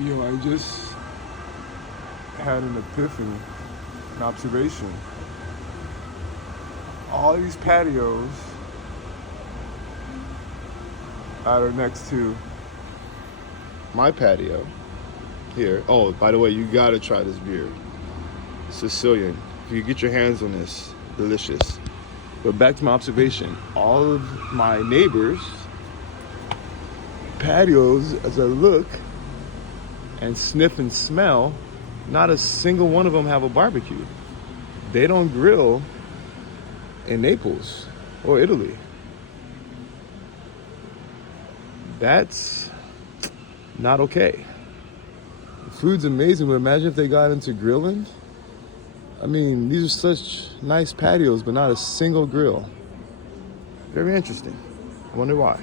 Yo, I just had an epiphany, an observation. All these patios that are next to my patio here. Oh, by the way, you gotta try this beer. Sicilian. If you get your hands on this, delicious. But back to my observation. All of my neighbors' patios, as I look and sniff and smell, not a single one of them have a barbecue. They don't grill in Naples or Italy. That's not okay. The food's amazing, but imagine if they got into grilling. I mean, these are such nice patios, but not a single grill. Very interesting. I wonder why.